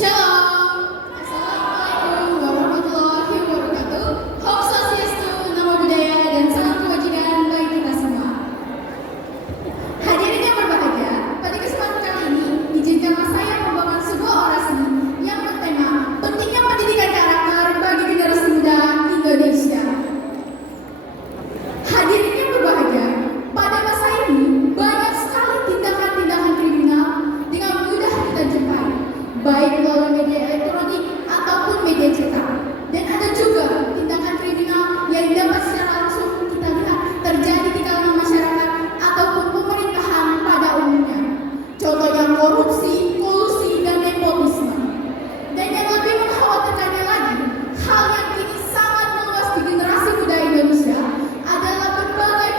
Shalom, Assalamualaikum warahmatullahi wabarakatuh. Om Swastiastu, Namo Buddhaya, dan salam kebajikan bagi kita semua. Hadirin yang berbahagia, pada kesempatan kali ini izinkanlah saya membawakan sebuah orasi yang bertema pentingnya pendidikan karakter bagi generasi muda Indonesia. Hadirin yang berbahagia, pada masa ini banyak sekali tindakan-tindakan kriminal dengan mudah kita jumpai, baik melalui media elektronik ataupun media cetak. Dan ada juga tindakan kriminal yang dapat secara langsung kita lihat terjadi di kalangan masyarakat ataupun pemerintahan pada umumnya. Contohnya korupsi, kolusi, dan nepotisme. Dan yang lebih mengkhawatirkannya lagi, hal yang kini sangat meluas di generasi muda Indonesia adalah berbagai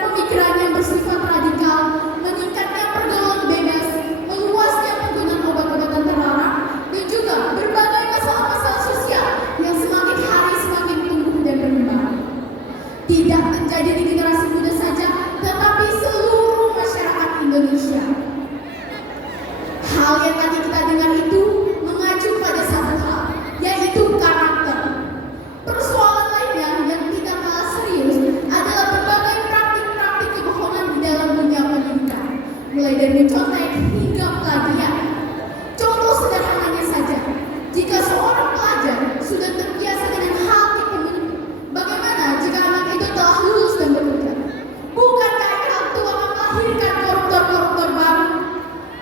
pemikiran yang bersifat radikal, meningkatnya pergaulan bebas, meluasnya penggunaan obat-obatan terlarang, dan juga berbagai masalah-masalah sosial yang semakin hari semakin tumbuh dan berkembang. Tidak terjadi di generasi muda saja, tetapi seluruh masyarakat Indonesia. Hal yang tadi kita dengar itu mengacu pada satu hal, yaitu karakter. Persoalan lainnya yang tidak kalah serius adalah berbagai praktik-praktik kebohongan di dalam dunia pendidikan, mulai dari mencontek hingga plagiat. Contoh sederhananya saja, jika seorang pelajar sudah terbiasa dengan hal tipu menipu, bagaimana jika anak itu telah lulus dan bekerja? Bukankah hal itu akan melahirkan koruptor-koruptor baru?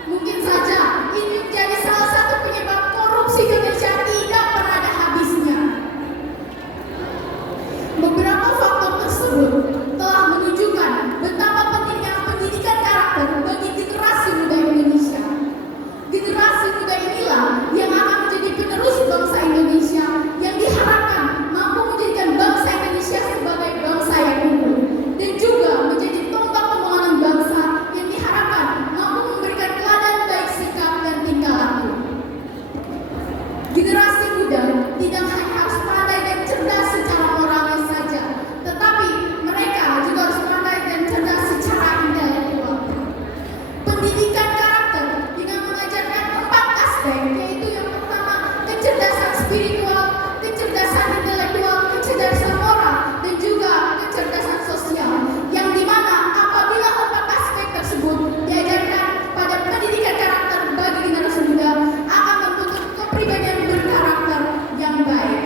Mungkin saja ini menjadi salah satu penyebab korupsi Indonesia tidak pernah ada habisnya. Beberapa faktor tersebut telah menunjukkan betapa pentingnya pendidikan karakter bagi generasi muda Indonesia. Generasi muda inilah yang akan menjadi penerus bangsa Indonesia yang diharapkan mampu menjadikan bangsa Indonesia sebagai bangsa yang unggul, dan juga menjadi tonggak pembangunan bangsa yang diharapkan mampu memberikan teladan baik sikap dan tingkah laku. Generasi muda tidak hanya harus pandai dan cerdas secara moralnya saja, tetapi mereka juga harus pandai dan cerdas secara intelektual. Pendidikan karakter dengan mengajarkan 4 aspek, yaitu yang pertama kecerdasan spiritual, kecerdasan intelektual, kecerdasan moral, dan juga kecerdasan sosial, yang dimana apabila 4 aspek tersebut diajarkan pada pendidikan karakter bagi generasi muda akan membentuk kepribadian berkarakter yang baik.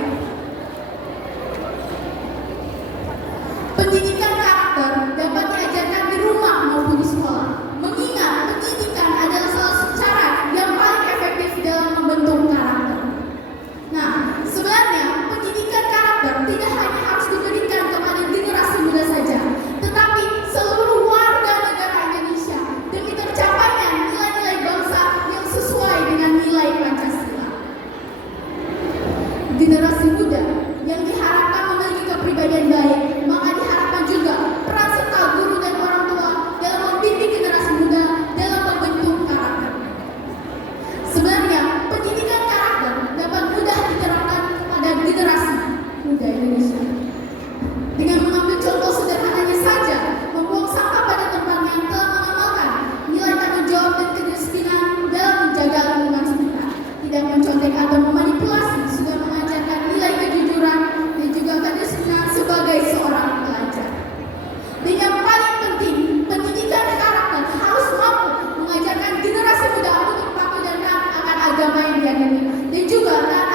Pendidikan karakter dapat diajarkan di rumah maupun di sekolah, mengingat pendidikan adalah salah satu cara yang paling efektif dalam membentuk karakter. Nah, sebenarnya pendidikan karakter tidak hanya harus diberikan kepada generasi muda saja, tetapi seluruh warga negara Indonesia demi tercapainya nilai-nilai bangsa yang sesuai dengan nilai Pancasila. Generasi muda yang diharapkan memiliki kepribadian baik, maka diharapkan juga peran serta guru dan orang tua dalam membimbing generasi muda dalam membentuk karakter. Sebenarnya pendidikan karakter dapat mudah diterapkan kepada generasi muda Indonesia dengan mengambil contoh sederhananya saja, membuang sampah pada tempatnya, telah mengamalkan nilai tanggung jawab dan kedisiplinan dalam menjaga lingkungan sekitar, tidak mencontek atau memanipulasi, sudah mengajarkan nilai kejujuran dan juga kedisiplinan sebagai seorang pelajar. Dan yang paling penting, pendidikan karakter harus mampu mengajarkan generasi muda untuk patuh dan taat akan agama yang dianut, dan juga taat